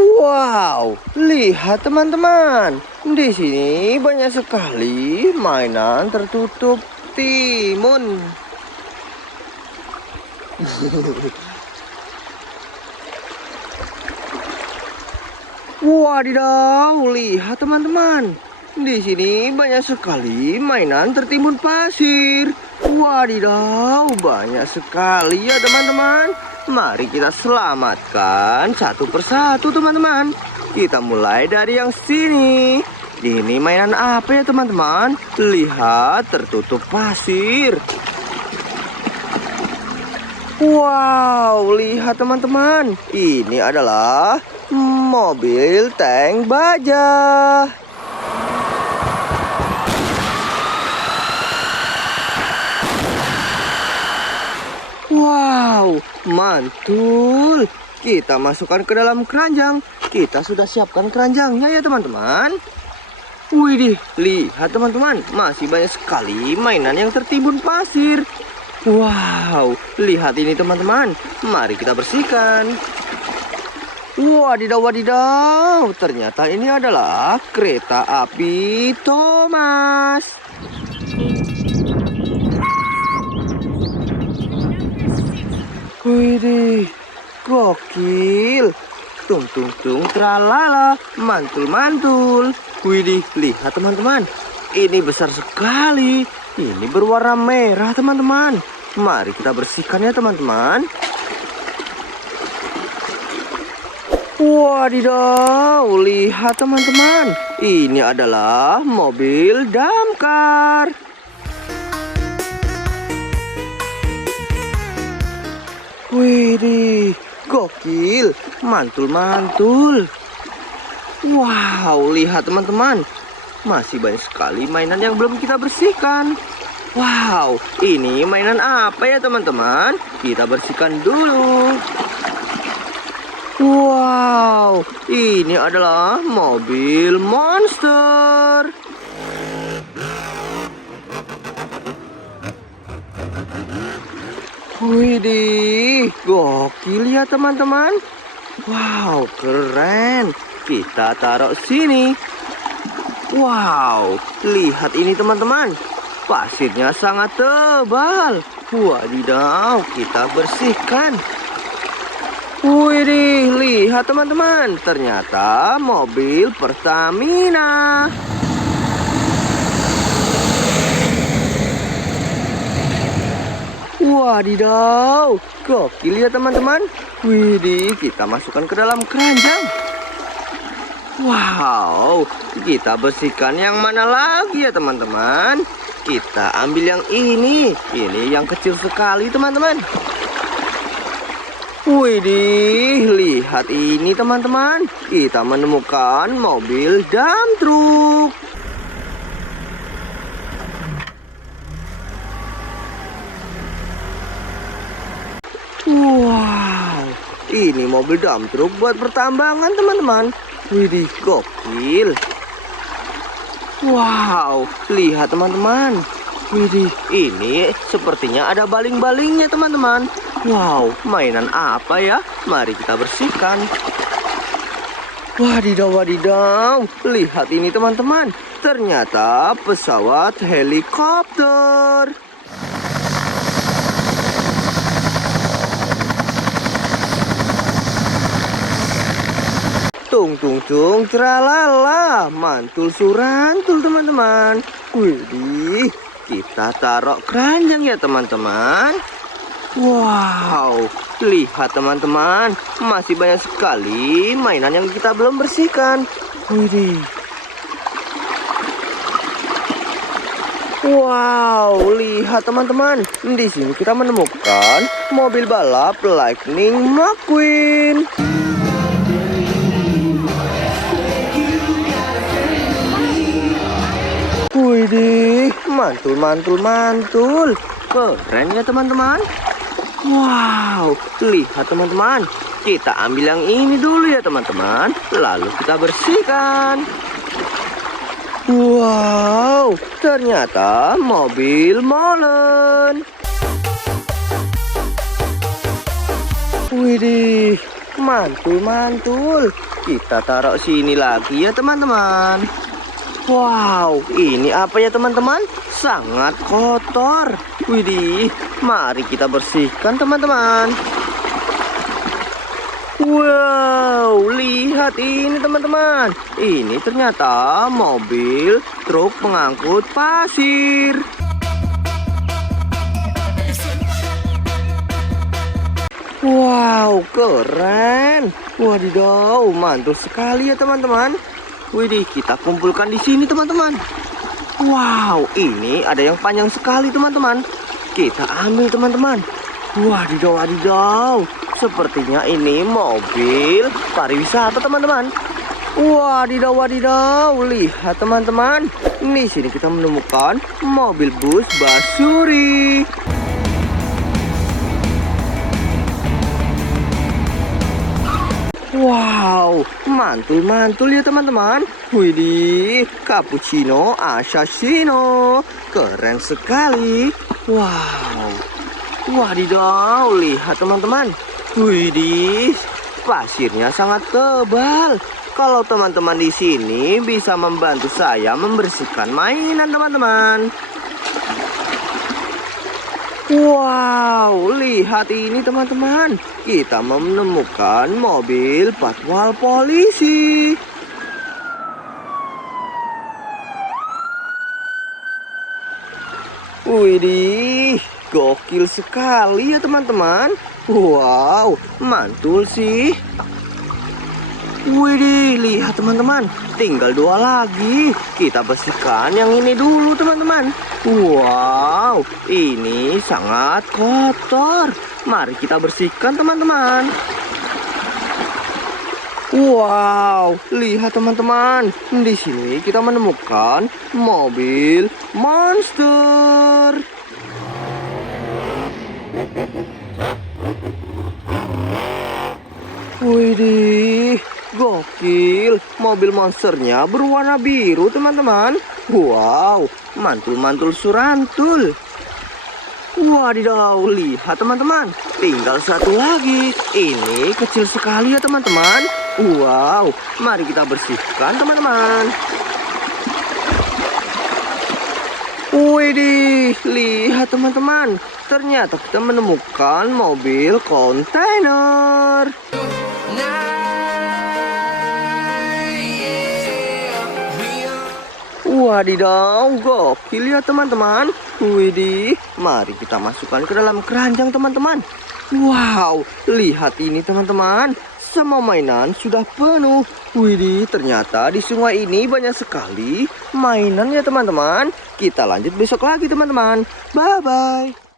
Wow, lihat teman-teman. Di sini banyak sekali mainan tertutup timun. Wadidaw, lihat teman-teman. Di sini banyak sekali mainan tertimbun pasir. Wadidaw, banyak sekali ya teman-teman. Mari kita selamatkan satu persatu teman-teman. Kita mulai dari yang sini. Ini mainan apa ya teman-teman? Lihat, tertutup pasir. Wow, lihat teman-teman. Ini adalah mobil tank baja. Wow, mantul. Kita masukkan ke dalam keranjang. Kita sudah siapkan keranjangnya ya teman-teman. Widih, lihat teman-teman. Masih banyak sekali mainan yang tertimbun pasir. Wow, lihat ini teman-teman. Mari kita bersihkan. Wadidaw, wadidaw. Ternyata ini adalah kereta api Thomas. Widih, gokil. Tung tung tung tralala, mantul mantul. Widih, lihat teman-teman. Ini besar sekali. Ini berwarna merah teman-teman. Mari kita bersihkan ya teman-teman. Wadidaw, lihat teman-teman. Ini adalah mobil damkar. Widih, gokil, mantul-mantul. Wow, lihat teman-teman. Masih banyak sekali mainan yang belum kita bersihkan. Wow, ini mainan apa ya teman-teman? Kita bersihkan dulu. Wow, ini adalah mobil monster. Widih, gokil ya teman-teman. Wow, keren. Kita taruh sini. Wow, lihat ini teman-teman. Pasirnya sangat tebal. Wadidaw, kita bersihkan. Widih, lihat teman-teman. Ternyata mobil Pertamina. Wadidaw, gokil ya teman-teman. Widih, kita masukkan ke dalam keranjang. Wow, kita bersihkan yang mana lagi ya teman-teman? Kita ambil yang ini. Ini yang kecil sekali teman-teman. Widih, lihat ini teman-teman. Kita menemukan mobil dump truck. Wow, ini mobil dump truck buat pertambangan teman-teman. Widih, gokil. Wow, lihat teman-teman. Widih, ini sepertinya ada baling-balingnya teman-teman. Wow, mainan apa ya? Mari kita bersihkan. Wadidaw, wadidaw. Lihat ini teman-teman. Ternyata pesawat helikopter. Tung tung tung tralala, mantul surantul teman-teman. Widih, kita taruh keranjang ya teman-teman. Wow, lihat teman-teman, masih banyak sekali mainan yang kita belum bersihkan. Widih. Wow, lihat teman-teman. Di sini kita menemukan mobil balap Lightning McQueen. Widih, mantul, mantul, mantul. Keren ya teman-teman. Wow, lihat teman-teman. Kita ambil yang ini dulu ya teman-teman. Lalu kita bersihkan. Wow, ternyata mobil molen. Widih, mantul. Kita taruh sini lagi ya teman-teman. Wow, ini apa ya teman-teman? Sangat kotor. Widih, mari kita bersihkan teman-teman. Wow, lihat ini teman-teman. Ini ternyata mobil truk pengangkut pasir. Wow, keren. Wadidaw, mantul sekali ya teman-teman. Widih, kita kumpulkan di sini teman-teman. Wow, ini ada yang panjang sekali teman-teman. Kita ambil teman-teman. Wadidaw. Sepertinya ini mobil pariwisata teman-teman. Wadidaw. Lihat teman-teman. Di sini kita menemukan mobil bus Basuri. Wow, mantul ya teman-teman. Widih, cappuccino assassino. Keren sekali. Wow. Wadidaw, lihat teman-teman. Widih, pasirnya sangat tebal. Kalau teman-teman di sini bisa membantu saya membersihkan mainan teman-teman. Wow, lihat ini teman-teman. Kita menemukan mobil patwal polisi. Widih, gokil sekali ya teman-teman. Wow, mantul sih. Widih, lihat teman-teman. Tinggal 2 lagi. Kita bersihkan yang ini dulu teman-teman. Wow, ini sangat kotor. Mari kita bersihkan teman-teman. Wow, lihat teman-teman. Di sini kita menemukan mobil monster. Widih, gokil. Mobil monsternya berwarna biru teman-teman. Wow, mantul surantul. Wadidaw, lihat teman-teman. Tinggal 1 lagi. Ini kecil sekali ya teman-teman. Wow, mari kita bersihkan teman-teman. Widih, lihat teman-teman. Ternyata kita menemukan mobil kontainer. Wadidaw, gokil ya teman-teman. Widih, mari kita masukkan ke dalam keranjang teman-teman. Wow, lihat ini teman-teman. Semua mainan sudah penuh. Widih, ternyata di sungai ini banyak sekali mainan ya teman-teman. Kita lanjut besok lagi teman-teman. Bye-bye.